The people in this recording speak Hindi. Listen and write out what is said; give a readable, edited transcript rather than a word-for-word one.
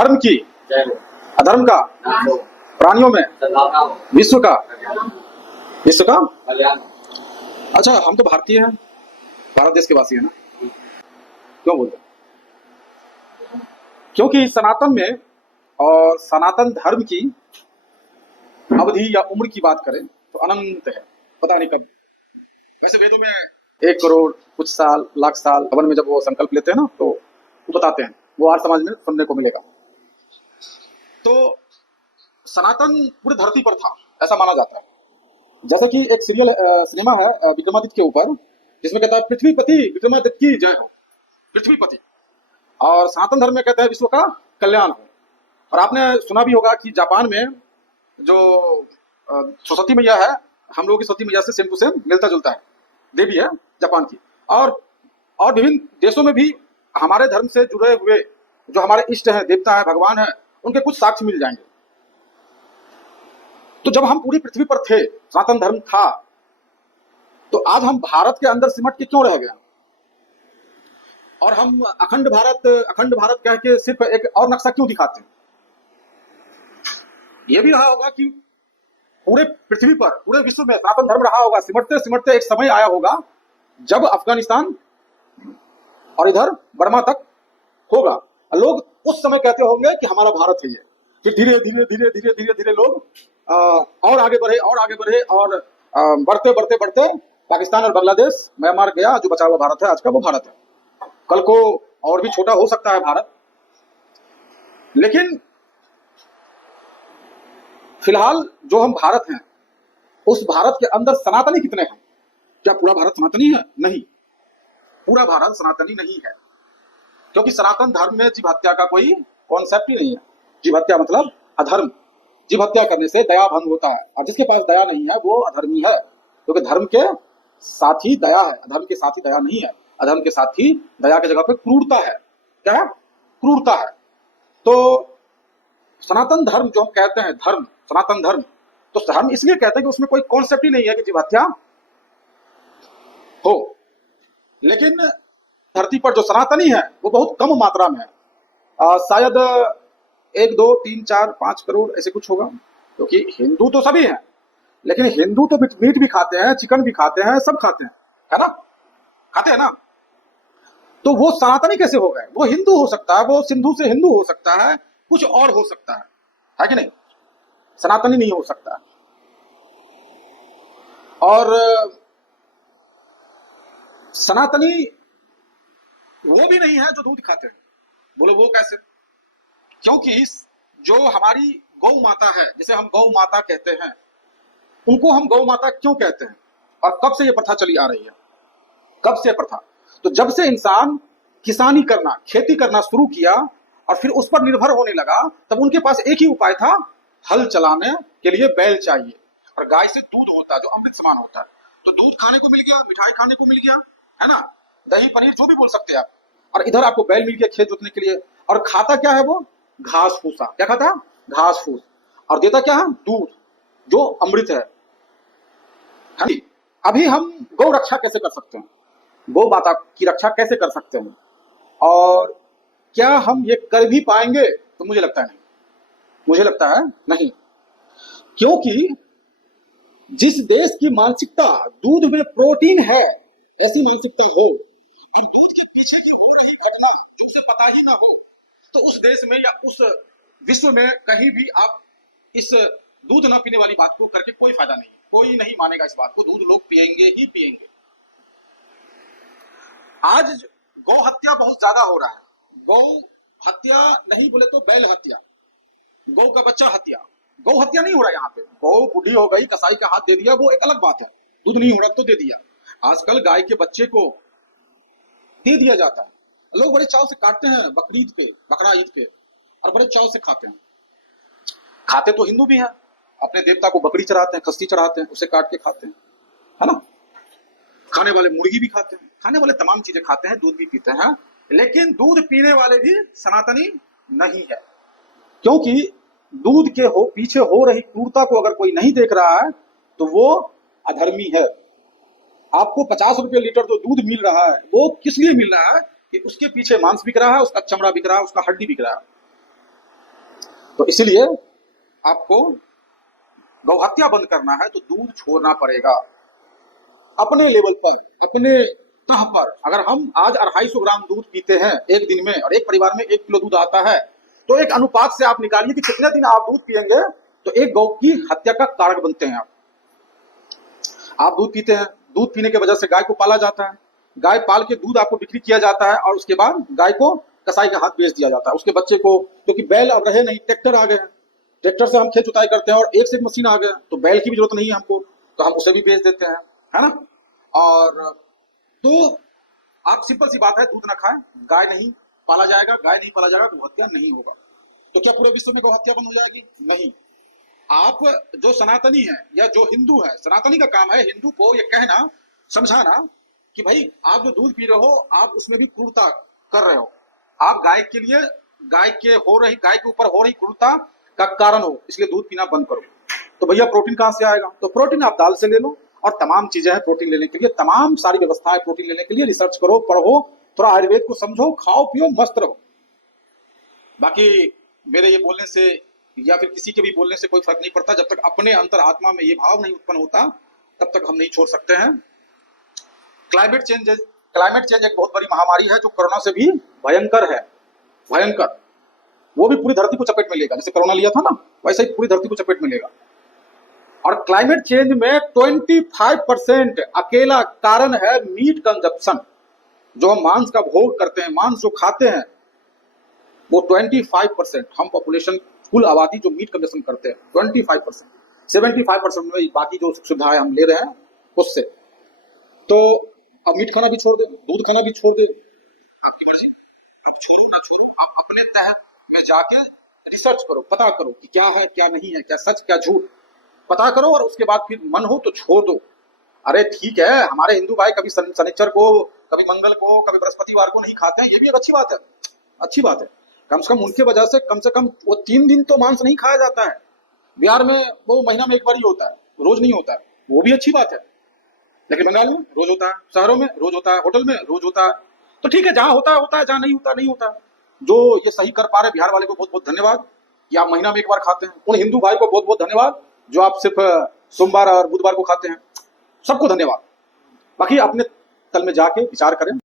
धर्म की, अधर्म का, प्राणियों में, विश्व का, विश्व का। अच्छा, हम तो भारतीय हैं, भारत देश के वासी है ना, क्यों बोलते हैं? क्योंकि सनातन में और सनातन धर्म की अवधि या उम्र की बात करें तो अनंत है, पता नहीं कब। वैसे वेदों में 1 करोड़ कुछ साल, लाख साल, हवन में जब वो संकल्प लेते हैं ना तो वो बताते हैं, वो आर्य समाज में सुनने को मिलेगा। तो सनातन पूरी धरती पर था ऐसा माना जाता है। जैसे कि एक सिनेमा है विक्रमादित्य के ऊपर, जिसमें कहता है पृथ्वीपति विक्रमादित्य की जय हो, पृथ्वीपति। और सनातन धर्म में कहता है विश्व का कल्याण हो। और आपने सुना भी होगा कि जापान में जो सरस्वती मैया है, हम लोगों की सरस्वती मैया से सेम टू सेम मिलता जुलता है, देवी है जापान की। और विभिन्न देशों में भी हमारे धर्म से जुड़े हुए जो हमारे इष्ट हैं, देवता है, भगवान है, उनके कुछ साक्ष्य मिल जाएंगे। तो जब हम पूरी पृथ्वी पर थे, सनातन धर्म था, तो आज हम भारत के अंदर सिमट के क्यों रह गए? और हम अखंड भारत कह के सिर्फ एक और नक्शा क्यों दिखाते हैं? यह भी रहा होगा कि पूरे पृथ्वी पर, पूरे विश्व में सनातन धर्म रहा होगा, सिमटते सिमटते एक समय आया होगा जब अफगानिस्तान और इधर बर्मा तक होगा। लोग उस समय कहते होंगे कि हमारा भारत है ये। फिर धीरे धीरे धीरे धीरे धीरे धीरे लोग और आगे बढ़े और बढ़ते बढ़ते बढ़ते पाकिस्तान और बांग्लादेश, म्यांमार गया, जो बचा हुआ भारत है आज का वो भारत है। कल को और भी छोटा हो सकता है भारत, लेकिन फिलहाल जो हम भारत हैं, उस भारत के अंदर सनातनी कितने हैं? क्या पूरा भारत सनातनी है? नहीं, पूरा भारत सनातनी नहीं है, क्योंकि सनातन धर्म में जीव हत्या का कोई कॉन्सेप्ट ही नहीं है। जीव हत्या मतलब अधर्म। जीव हत्या करने से दया भंग होता है, और जिसके पास दया नहीं है वो अधर्मी है, क्योंकि धर्म के साथ ही दया है, अधर्म के साथ ही दया नहीं है। अधर्म के साथ ही दया की जगह पे क्रूरता है। क्या है? क्रूरता है। तो सनातन धर्म जो हम कहते हैं, धर्म, सनातन धर्म, तो धर्म इसलिए कहते हैं कि उसमें कोई कॉन्सेप्ट ही नहीं है कि जीव हत्या हो। लेकिन धरती पर जो सनातनी है वो बहुत कम मात्रा में है, शायद 1, 2, 3, 4, 5 करोड़ ऐसे कुछ होगा। क्योंकि हिंदू तो सभी हैं, लेकिन हिंदू तो मीट भी खाते हैं, चिकन भी खाते हैं, सब खाते हैं, है ना? खाते हैं ना? तो वो सनातनी कैसे हो गए? वो हिंदू हो सकता है, वो सिंधु से हिंदू हो सकता है, कुछ और हो सकता है कि नहीं? सनातनी नहीं हो सकता। और सनातनी वो भी नहीं है जो दूध खाते हैं। बोलो वो कैसे? क्योंकि जो हमारी गौ माता है, जिसे हम गौ माता कहते हैं, उनको हम गौ माता क्यों कहते हैं? और कब से ये प्रथा चली आ रही है? कब से प्रथा? तो जब से इंसान किसानी करना, खेती करना शुरू किया और फिर उस पर निर्भर होने लगा, तब उनके पास एक ही उपाय था, हल चलाने के लिए बैल चाहिए। और गाय से दूध होता है जो अमृत समान होता है। तो दूध खाने को मिल गया, मिठाई खाने को मिल गया, है ना, दही पनीर जो भी बोल सकते हैं आप। और इधर आपको बैल मिल गया खेत जोतने के लिए। और खाता क्या है वो? घास फूसा। क्या खाता है? घास फूस। और देता क्या है? दूध, जो अमृत है। अभी हम गौ रक्षा कैसे कर सकते हैं? गौ माता की रक्षा कैसे कर सकते हैं? और क्या हम ये कर भी पाएंगे? तो मुझे लगता है नहीं। मुझे लगता है नहीं, क्योंकि जिस देश की मानसिकता दूध में प्रोटीन है, ऐसी मानसिकता हो, और दूध के पीछे की हो रही घटना जो उसे पता ही ना हो, तो उस देश में या उस विश्व में कहीं भी आप इस दूध न पीने वाली बात को करके कोई फायदा नहीं। कोई नहीं मानेगा इस बात को। दूध लोग पिएंगे ही पिएंगे। आज गौ हत्या बहुत ज्यादा हो रहा है। गौ हत्या नहीं बोले तो बैल हत्या, गौ का बच्चा हत्या। गौ हत्या नहीं हो रहा यहाँ पे। गौ बूढ़ी हो गई, कसाई का हाथ दे दिया, वो एक अलग बात है। दूध नहीं हो रहा तो दे दिया। आजकल गाय के बच्चे को दे दिया जाता है। लोग बड़े चाव से काटते हैं बकरीद पे, बकरा ईद पे, और बड़े चाव से खाते हैं। खाते तो हिंदू भी हैं, अपने देवता को बकरी चढ़ाते हैं, खस्सी चढ़ाते हैं, उसे काट के खाते हैं, है ना? खाने वाले मुर्गी भी खाते हैं, खाने वाले तमाम चीजें खाते हैं, दूध भी पीते हैं। लेकिन दूध पीने वाले भी सनातनी नहीं है, क्योंकि दूध के पीछे हो रही क्रूरता को अगर कोई नहीं देख रहा है तो वो अधर्मी है। आपको 50 रुपए लीटर जो दूध मिल रहा है वो किस लिए मिल रहा है? कि उसके पीछे मांस बिक रहा है, उसका चमड़ा बिक रहा है, उसका हड्डी बिक रहा है। तो इसलिए आपको गौहत्या बंद करना है तो दूध छोड़ना पड़ेगा अपने लेवल पर, अपने तह पर। अगर हम आज 250 ग्राम दूध पीते हैं एक दिन में और एक परिवार में 1 किलो दूध आता है, तो एक अनुपात से आप निकालिए कि कितने दिन आप दूध पिएंगे तो एक गौ की हत्या का कारक बनते हैं आप दूध पीते हैं, दूध पीने की वजह से गाय को पाला जाता है, गाय पाल के दूध आपको बिक्री किया जाता है और उसके बाद गाय को कसाई के हाथ बेच दिया जाता है। उसके बच्चे को, क्योंकि बैल अब रहे नहीं, ट्रैक्टर आ गए हैं, ट्रैक्टर से हम खेत जुताई करते हैं और एक से एक मशीन आ गया, तो बैल की भी जरूरत नहीं है हमको, तो हम उसे भी बेच देते हैं, है ना। और तो आप सिंपल सी बात है, दूध ना खाएं, गाय नहीं पाला जाएगा, गाय नहीं पाला जाएगा, गौहत्या नहीं होगा। तो क्या पूरे विश्व में गौहत्या बंद हो जाएगी? नहीं। आप जो सनातनी है या जो हिंदू है, सनातनी का काम है हिंदू को ये कहना, समझाना कि भाई आप जो दूध पी रहे हो आप उसमें भी क्रूरता कर रहे हो, आप गाय के लिए, गाय के ऊपर हो रही क्रूरता का कारण हो, इसलिए दूध पीना बंद करो। तो भैया प्रोटीन कहां से आएगा? तो प्रोटीन आप दाल से ले लो, और तमाम चीजें हैं प्रोटीन लेने के लिए, तमाम सारी व्यवस्थाएं प्रोटीन लेने के लिए। रिसर्च करो, पढ़ो, थोड़ा आयुर्वेद को समझो, खाओ पियो मस्त रहो। बाकी मेरे ये बोलने से या फिर किसी के भी बोलने से कोई फर्क नहीं पड़ता, जब तक अपने अंतर आत्मा में ये भाव नहीं उत्पन्न होता तब तक हम नहीं छोड़ सकते हैं। क्लाइमेट चेंज एक बहुत बड़ी महामारी है जो कोरोना से भी भयंकर है, भयंकर। वो भी पूरी धरती को चपेट में लेगा, जैसे कोरोना लिया था ना, वैसे ही पूरी धरती को चपेट में लेगा। और क्लाइमेट चेंज में 25% अकेला कारण है मीट कंजप्शन। जो हम मांस का भोग करते हैं, मांस जो खाते हैं, वो 25%, हम पॉपुलेशन कुल आबादी जो मीट कंजप्शन करते हैं 25%, 75% में बाकी जो सुख सुविधाएं हम ले रहे हैं उससे। तो अब मीट खाना भी छोड़ दो, दूध खाना भी छोड़ दो, आपकी मर्जी, आप छोड़ो ना छोड़ो, आप अपने तह में जाके रिसर्च करो, पता करो कि क्या है क्या नहीं है, क्या सच क्या झूठ, पता करो, और उसके बाद फिर मन हो तो छोड़ दो। अरे ठीक है, हमारे हिंदू भाई कभी शनिचर को, कभी मंगल को, कभी बृहस्पतिवार को नहीं खाते हैं, ये भी एक अच्छी बात है, अच्छी बात है। कम से कम उनके वजह से कम वो 3 दिन तो मांस नहीं खाया जाता है। बिहार में वो महीना में एक बार ही होता है, रोज नहीं होता है, वो भी अच्छी बात है। लेकिन बंगाल में रोज होता है, शहरों में रोज होता है, होटल में रोज होता है। तो ठीक है, जहां होता है होता है, जहां नहीं होता नहीं होता। जो ये सही कर पा रहे बिहार वाले को बहुत बहुत धन्यवाद कि आप महीना में एक बार खाते हैं। उन हिंदू भाई को बहुत बहुत धन्यवाद जो आप सिर्फ सोमवार और बुधवार को खाते हैं, सबको धन्यवाद। बाकी अपने तल में जाके विचार करें।